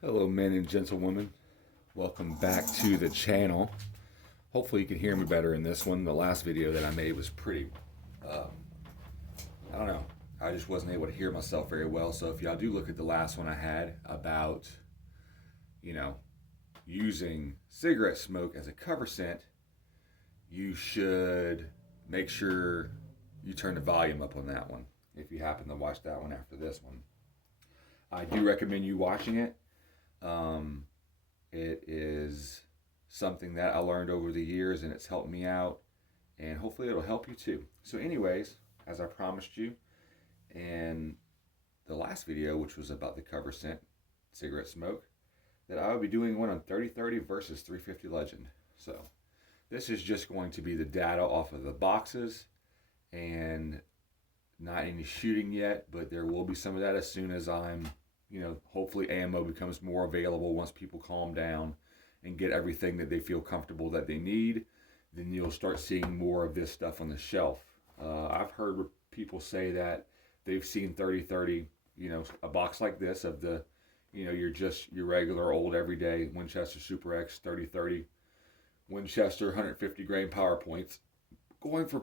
Hello, men and gentlewomen. Welcome back to the channel. Hopefully, you can hear me better in this one. The last video that I made was pretty, I don't know. I just wasn't able to hear myself very well. So, if y'all do look at the last one I had about, using cigarette smoke as a cover scent, you should make sure you turn the volume up on that one if you happen to watch that one after this one. I do recommend you watching it. It is something that I learned over the years and it's helped me out, and hopefully it'll help you too. So anyways, as I promised you in the last video, which was about the cover scent cigarette smoke, that I will be doing one on 3030 versus 350 Legend. So this is just going to be the data off of the boxes and not any shooting yet, but there will be some of that as soon as I'm hopefully ammo becomes more available once people calm down and get everything that they feel comfortable that they need. Then you'll start seeing more of this stuff on the shelf. I've heard people say that they've seen 3030, a box like this of the, your regular old everyday Winchester Super X 3030 Winchester 150 grain power points going for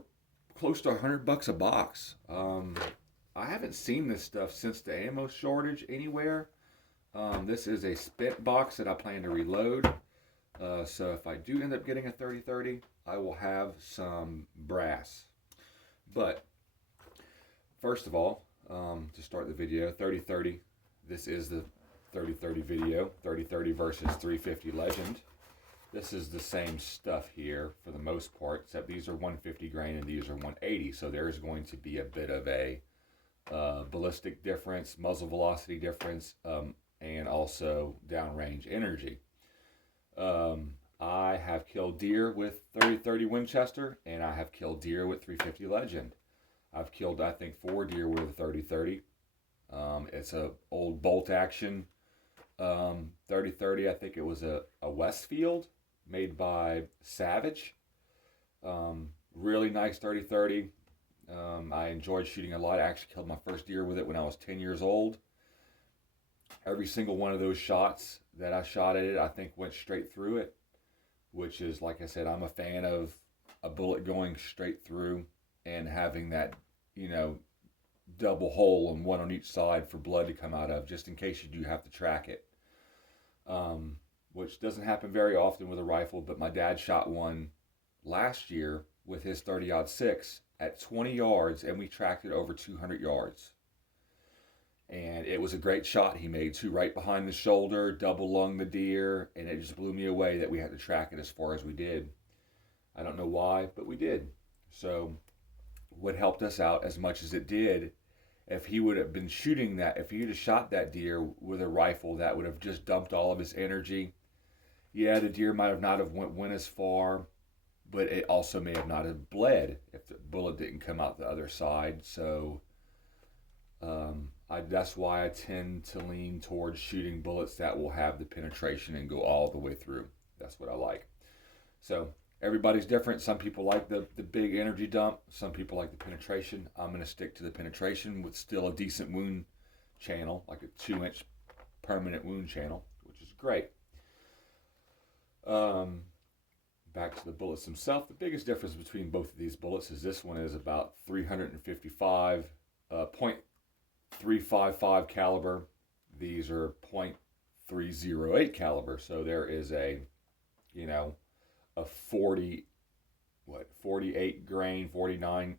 close to $100 a box. I haven't seen this stuff since the ammo shortage anywhere. This is a spent box that I plan to reload. So if I do end up getting a 3030, I will have some brass. But first of all, to start the video, 3030, this is the 3030 video, 3030 versus 350 Legend. This is the same stuff here for the most part, except these are 150 grain and these are 180. So there's going to be a bit of a ballistic difference, muzzle velocity difference, and also downrange energy. I have killed deer with 3030 Winchester, and I have killed deer with 350 Legend. I've killed, I think, 4 deer with a 3030. It's a old bolt action 3030. I think it was a Westfield made by Savage. Really nice 3030. I enjoyed shooting a lot. I actually killed my first deer with it when I was 10 years old. Every single one of those shots that I shot at it, I think went straight through it, which is, like I said, I'm a fan of a bullet going straight through and having that, double hole and one on each side for blood to come out of, just in case you do have to track it. Which doesn't happen very often with a rifle, but my dad shot one last year with his 30-06 at 20 yards, and we tracked it over 200 yards. And it was a great shot he made too, right behind the shoulder, double lung the deer, and it just blew me away that we had to track it as far as we did. I don't know why, but we did. So what helped us out as much as it did, if he would have been shooting that, if he had shot that deer with a rifle, that would have just dumped all of his energy. Yeah, the deer might have not have went as far, but it also may have not have bled if the bullet didn't come out the other side. So that's why I tend to lean towards shooting bullets that will have the penetration and go all the way through. That's what I like. So everybody's different. Some people like the big energy dump. Some people like the penetration. I'm going to stick to the penetration with still a decent wound channel, like a 2-inch permanent wound channel, which is great. Back to the bullets themselves. The biggest difference between both of these bullets is this one is about 355 .355 caliber. These are .308 caliber. So there is a 48 grain, 49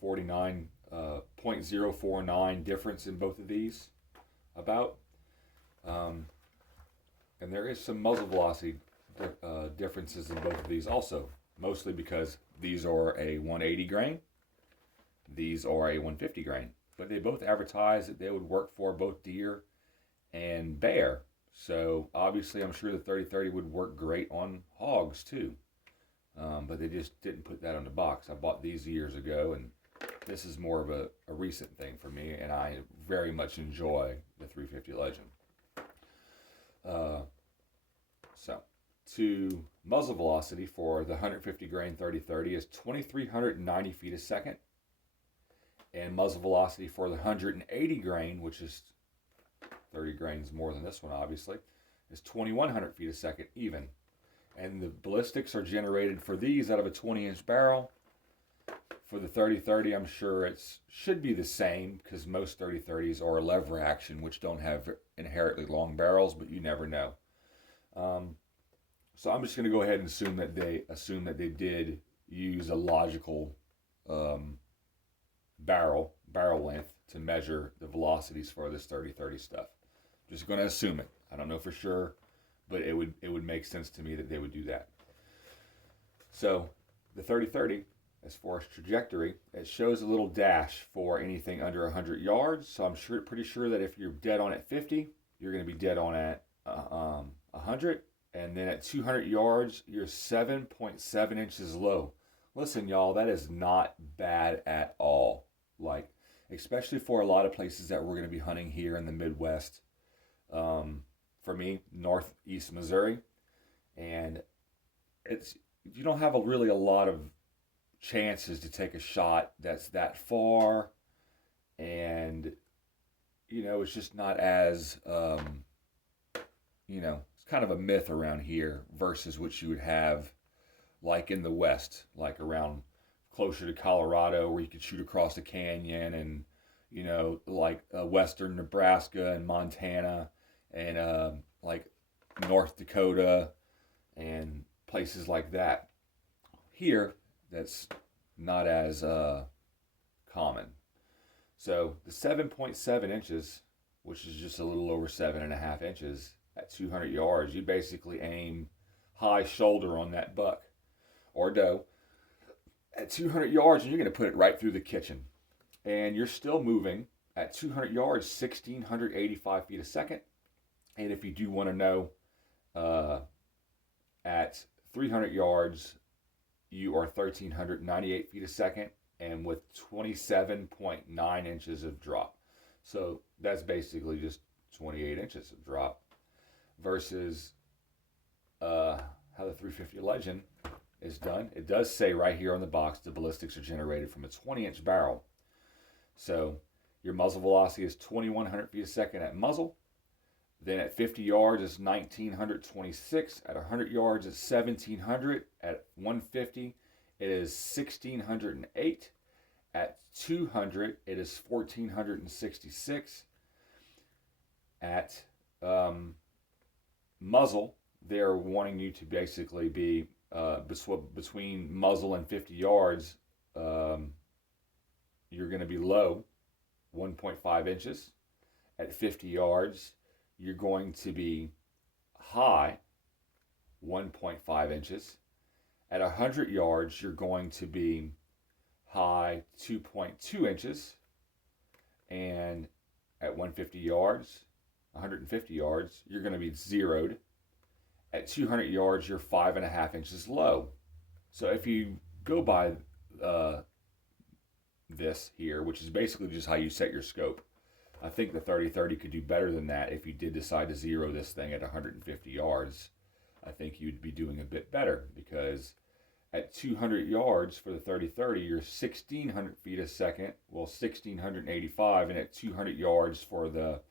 49 .049 difference in both of these about. And there is some muzzle velocity differences in both of these also, mostly because these are a 180 grain, these are a 150 grain, but they both advertise that they would work for both deer and bear. So obviously I'm sure the 3030 would work great on hogs too, but they just didn't put that on the box. I bought these years ago, and this is more of a recent thing for me, and I very much enjoy the 350 Legend. So to muzzle velocity for the 150 grain 3030 is 2,390 feet a second. And muzzle velocity for the 180 grain, which is 30 grains more than this one, obviously, is 2,100 feet a second even. And the ballistics are generated for these out of a 20-inch barrel. For the 30-30, I'm sure it should be the same, because most 30-30s are lever action, which don't have inherently long barrels, but you never know. So I'm just going to go ahead and assume that they did use a logical barrel length to measure the velocities for this 30-30 stuff. Just going to assume it. I don't know for sure, but it would make sense to me that they would do that. So the 30-30, as far as trajectory, it shows a little dash for anything under 100 yards. So I'm pretty sure that if you're dead on at 50, you're going to be dead on at 100. And then at 200 yards, you're 7.7 inches low. Listen, y'all, that is not bad at all. Like, especially for a lot of places that we're going to be hunting here in the Midwest. For me, northeast Missouri. And you don't have really a lot of chances to take a shot that's that far. And, it's just not as, it's kind of a myth around here versus what you would have like in the West, like around closer to Colorado, where you could shoot across the canyon, and like western Nebraska and Montana, and like North Dakota and places like that. Here, that's not as common. So the 7.7 inches, which is just a little over 7.5 inches at 200 yards, you basically aim high shoulder on that buck or doe at 200 yards, and you're going to put it right through the kitchen. And you're still moving at 200 yards, 1,685 feet a second. And if you do want to know, at 300 yards, you are 1,398 feet a second, and with 27.9 inches of drop. So that's basically just 28 inches of drop versus how the 350 Legend is done. It does say right here on the box the ballistics are generated from a 20-inch barrel. So your muzzle velocity is 2,100 feet a second at muzzle. Then at 50 yards, it's 1,926. At 100 yards, it's 1,700. At 150, it is 1,608. At 200, it is 1,466. At muzzle, they're wanting you to basically be between muzzle and 50 yards. You're going to be low, 1.5 inches. At 50 yards, you're going to be high, 1.5 inches. At 100 yards, you're going to be high, 2.2 inches. And at 150 yards, you're going to be zeroed. At 200 yards, you're 5.5 inches low. So if you go by this here, which is basically just how you set your scope, I think the 30-30 could do better than that. If you did decide to zero this thing at 150 yards, I think you'd be doing a bit better, because at 200 yards for the 30-30, you're 1,600 feet a second, 1,685, and at 200 yards for the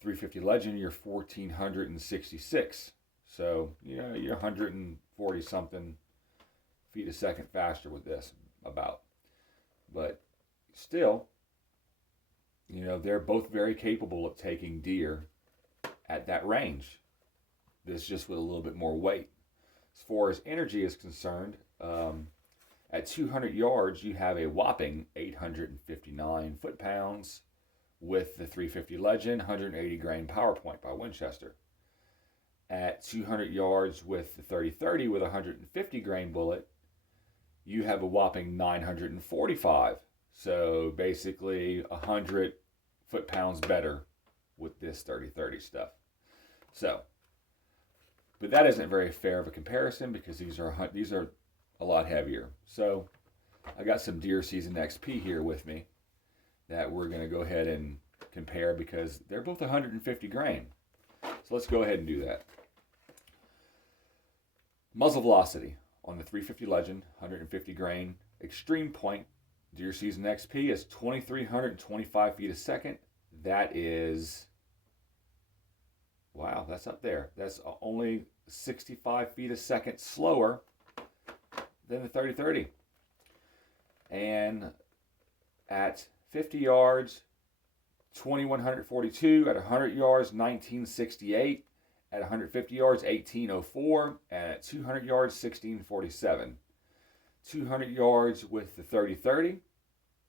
350 Legend, you're 1,466. So, you're 140 something feet a second faster with this, about. But still, they're both very capable of taking deer at that range. This just with a little bit more weight. As far as energy is concerned, at 200 yards, you have a whopping 859 foot-pounds with the 350 Legend, 180 grain power point by Winchester. At 200 yards with the 30-30 with a 150 grain bullet, you have a whopping 945. So basically 100 foot-pounds better with this 30-30 stuff. So, but that isn't very fair of a comparison, because these are a lot heavier. So I got some deer season XP here with me that we're going to go ahead and compare, because they're both 150 grain. So let's go ahead and do that. Muzzle velocity on the 350 Legend, 150 grain. Extreme point deer season XP is 2,325 feet a second. That is Wow, that's up there. That's only 65 feet a second slower than the 30-30. And at 50 yards, 2142. At 100 yards, 1968. At 150 yards, 1804. And at 200 yards, 1647. 200 yards with the 30-30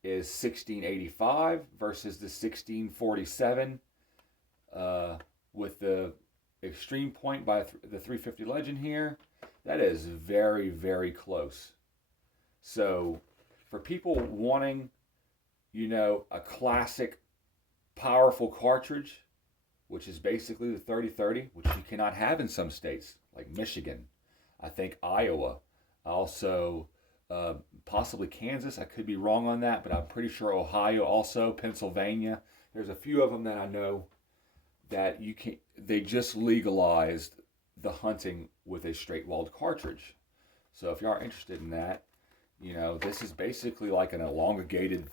is 1685 versus the 1647 with the extreme point by the 350 legend here. That is very, very close. So for people wanting, a classic powerful cartridge, which is basically the 30-30, which you cannot have in some states like Michigan, I think Iowa, also possibly Kansas. I could be wrong on that, but I'm pretty sure Ohio also, Pennsylvania. There's a few of them that I know that you can. They just legalized the hunting with a straight-walled cartridge. So if you are interested in that, this is basically like an elongated,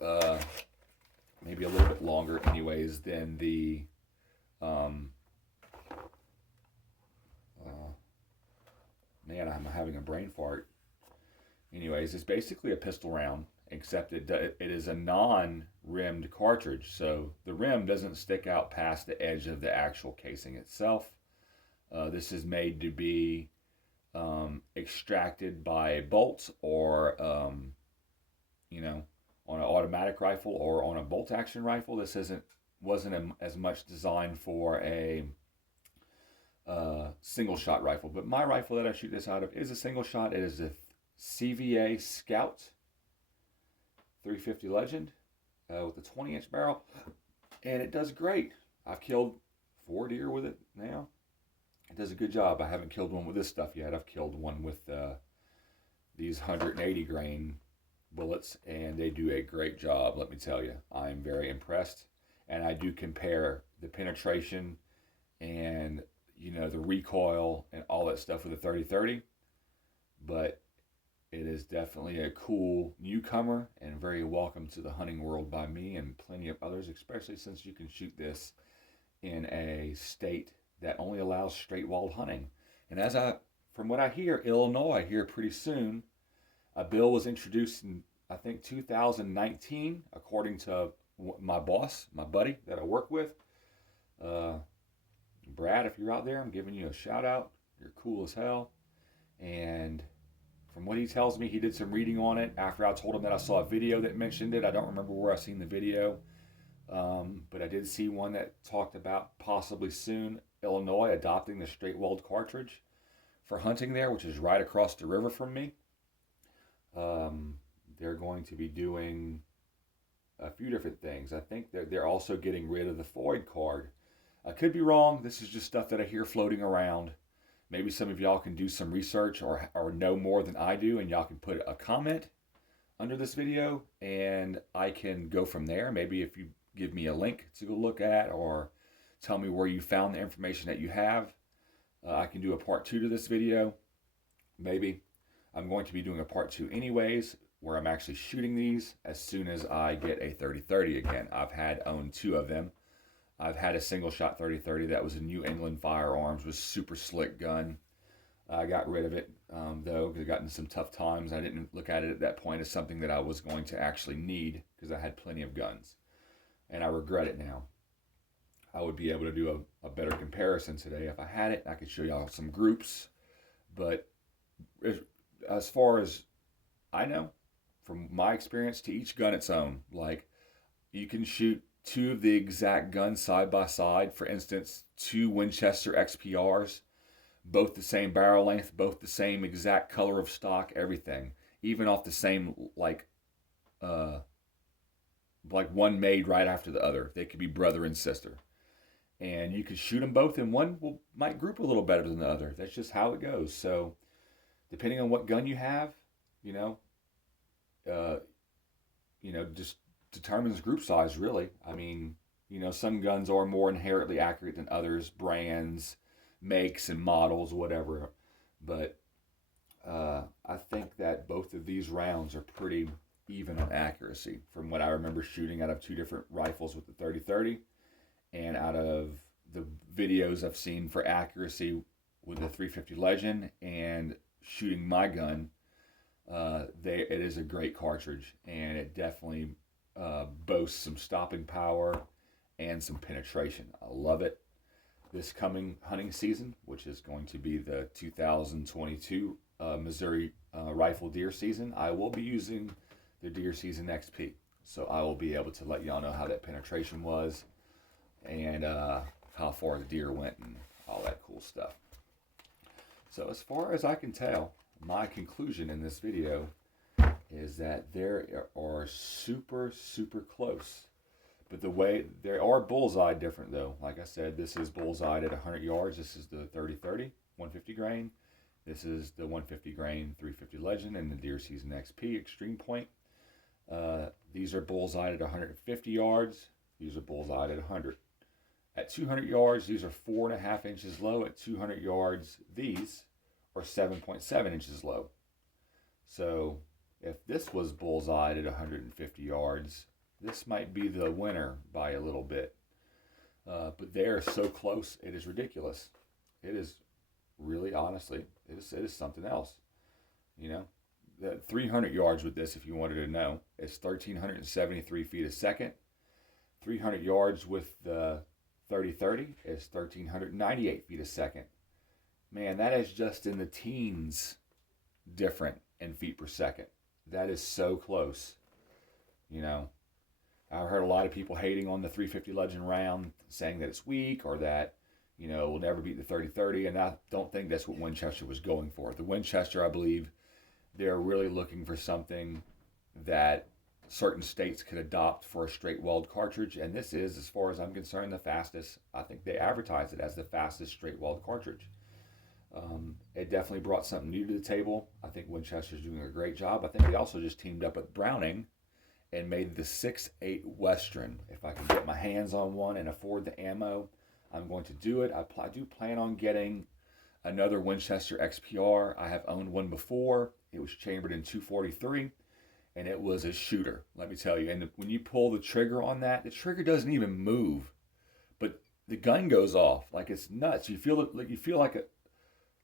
maybe a little bit longer, anyways, than the. Man, I'm having a brain fart. Anyways, it's basically a pistol round, except it is a non-rimmed cartridge. So the rim doesn't stick out past the edge of the actual casing itself. This is made to be extracted by bolts or, on an automatic rifle or on a bolt action rifle. This wasn't as much designed for a single shot rifle. But my rifle that I shoot this out of is a single shot. It is a CVA Scout 350 Legend with a 20-inch barrel, and it does great. I've killed 4 deer with it now. It does a good job. I haven't killed one with this stuff yet. I've killed one with these 180 grain bullets, and they do a great job, let me tell you. I'm very impressed, and I do compare the penetration and the recoil and all that stuff with the 30-30, but it is definitely a cool newcomer and very welcome to the hunting world by me and plenty of others, especially since you can shoot this in a state that only allows straight-walled hunting. And from what I hear, Illinois here pretty soon, a bill was introduced in, I think, 2019, according to my boss, my buddy that I work with. Brad, if you're out there, I'm giving you a shout out. You're cool as hell. And from what he tells me, he did some reading on it after I told him that I saw a video that mentioned it. I don't remember where I seen the video, but I did see one that talked about possibly soon Illinois adopting the straight-walled cartridge for hunting there, which is right across the river from me. They're going to be doing a few different things. I think they're also getting rid of the FOID card. I could be wrong. This is just stuff that I hear floating around. Maybe some of y'all can do some research or know more than I do, and y'all can put a comment under this video, and I can go from there. Maybe if you give me a link to go look at or tell me where you found the information that you have, I can do a part 2 to this video. Maybe. I'm going to be doing a part 2 anyways, where I'm actually shooting these as soon as I get a 30-30 again. I've owned 2 of them. I've had a single shot 30-30 that was a New England Firearms, was super slick gun. I got rid of it though, because I got in some tough times. I didn't look at it at that point as something that I was going to actually need, because I had plenty of guns, and I regret it now. I would be able to do a better comparison today if I had it. I could show y'all some groups, but as far as I know, from my experience, to each gun its own. Like, you can shoot 2 of the exact guns side by side. For instance, 2 Winchester XPRs, both the same barrel length, both the same exact color of stock, everything. Even off the same, like one made right after the other. They could be brother and sister. And you could shoot them both, and one might group a little better than the other. That's just how it goes. So, depending on what gun you have, just determines group size, really. I mean, some guns are more inherently accurate than others, brands, makes, and models, whatever. But I think that both of these rounds are pretty even on accuracy from what I remember shooting out of 2 different rifles with the 30-30 and out of the videos I've seen for accuracy with the 350 Legend and shooting my gun, it is a great cartridge, and it definitely boasts some stopping power and some penetration. I love it. This coming hunting season, which is going to be the 2022 Missouri rifle deer season, I will be using the Deer Season XP. So I will be able to let y'all know how that penetration was and how far the deer went and all that cool stuff. So as far as I can tell, my conclusion in this video is that there are super close. But the way they are bullseye different though. Like I said, this is bullseye at 100 yards. This is the 30-30, 150 grain. This is the 150 grain 350 Legend and the Deer Season XP Extreme Point. These are bullseye at 150 yards. These are bullseye at 100. At 200 yards, these are 4.5 inches low. At 200 yards, these are 7.7 inches low. So if this was bullseye at 150 yards, this might be the winner by a little bit. But they are so close, it is ridiculous. It is really, honestly, it is something else. You know, the 300 yards with this, if you wanted to know, is 1,373 feet a second. 300 yards with the 30-30 is 1,398 feet a second. Man, that is just in the teens different in feet per second. That is so close. You know, I've heard a lot of people hating on the 350 Legend round, saying that it's weak or that, you know, we'll never beat the 30-30, and I don't think that's what Winchester was going for. The Winchester, I believe, they're really looking for something that certain states could adopt for a straight-welled cartridge, and this is, as far as I'm concerned, the fastest. I think they advertise it as the fastest straight-welled cartridge. It definitely brought something new to the table. I think Winchester's doing a great job. I think they also just teamed up with Browning and made the 6.8 Western. If I can get my hands on one and afford the ammo, I'm going to do it. I do plan on getting another Winchester XPR. I have owned one before. It was chambered in 243, and it was a shooter, let me tell you. And when you pull the trigger on that, the trigger doesn't even move, but the gun goes off like it's nuts. You feel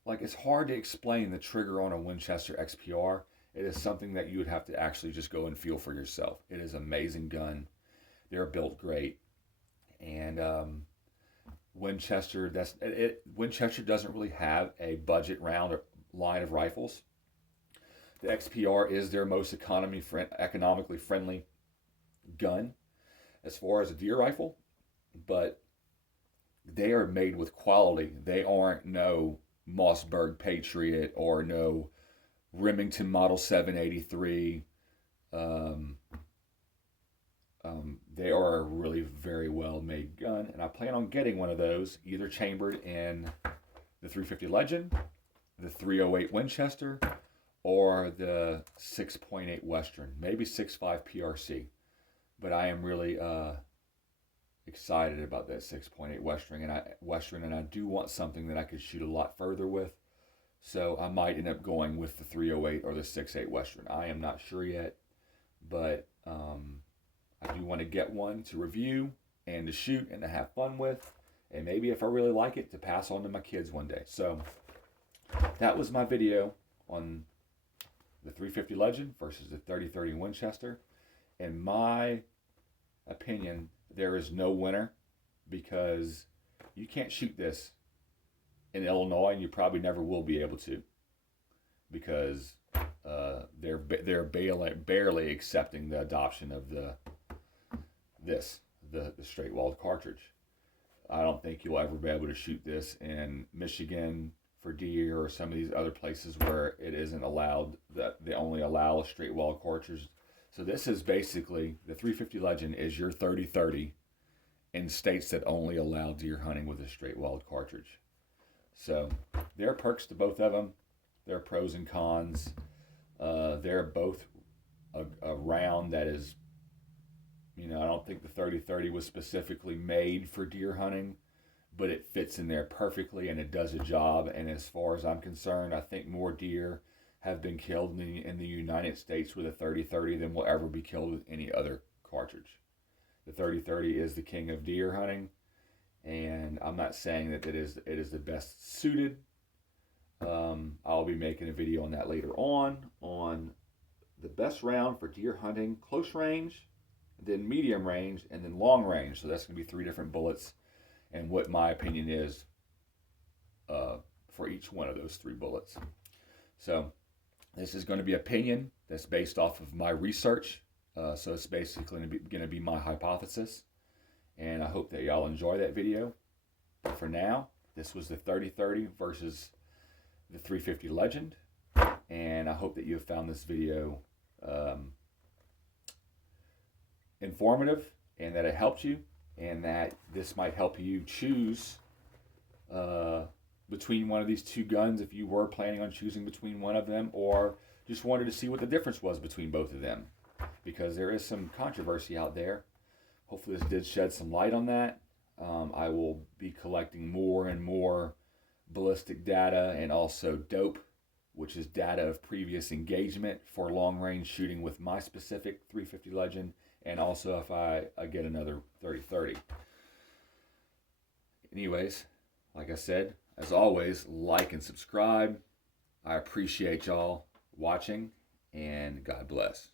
like it's hard to explain the trigger on a Winchester XPR. It is something that you would have to actually just go and feel for yourself. It is an amazing gun. They're built great, and Winchester. Winchester doesn't really have a budget round or line of rifles. The XPR is their most economically friendly gun as far as a deer rifle, but they are made with quality. They aren't no Mossberg Patriot or no Remington Model 783. They are a really very well made gun, and I plan on getting one of those, either chambered in the 350 Legend, the 308 Winchester, or the 6.8 Western, maybe 6.5 PRC. But I am really excited about that 6.8 Western, and I do want something that I could shoot a lot further with. So I might end up going with the 308 or the 6.8 Western. I am not sure yet, but I do want to get one to review and to shoot and to have fun with, and maybe if I really like it, to pass on to my kids one day. So that was my video on the 350 Legend versus the 30-30 Winchester. In my opinion, there is no winner, because you can't shoot this in Illinois, and you probably never will be able to, because they're barely accepting the adoption of the straight walled cartridge. I don't think you'll ever be able to shoot this in Michigan for deer or some of these other places where it isn't allowed, that they only allow a straight walled cartridge. So this is basically, the 350 Legend is your 30-30 in states that only allow deer hunting with a straight walled cartridge. So there are perks to both of them. There are pros and cons. They're both a round that is, you know, I don't think the 30-30 was specifically made for deer hunting, but it fits in there perfectly and it does a job. And as far as I'm concerned, I think more deer have been killed in the United States with a 30-30 than will ever be killed with any other cartridge. The 30-30 is the king of deer hunting, and I'm not saying that it is the best suited. I'll be making a video on that later on the best round for deer hunting, close range, then medium range, and then long range. So that's going to be 3 different bullets, and what my opinion is for each one of those 3 bullets. So this is going to be opinion that's based off of my research. So it's basically going to be my hypothesis, and I hope that y'all enjoy that video. But for now, this was the 30-30 versus the 350 Legend, and I hope that you have found this video informative, and that it helped you, and that this might help you choose between one of these 2 guns if you were planning on choosing between one of them, or just wanted to see what the difference was between both of them, because there is some controversy out there. Hopefully this did shed some light on that. I will be collecting more and more ballistic data, and also dope, which is data of previous engagement for long range shooting with my specific 350 Legend, and also if I get another 30-30. Anyways, like I said, as always, like and subscribe. I appreciate y'all watching, and God bless.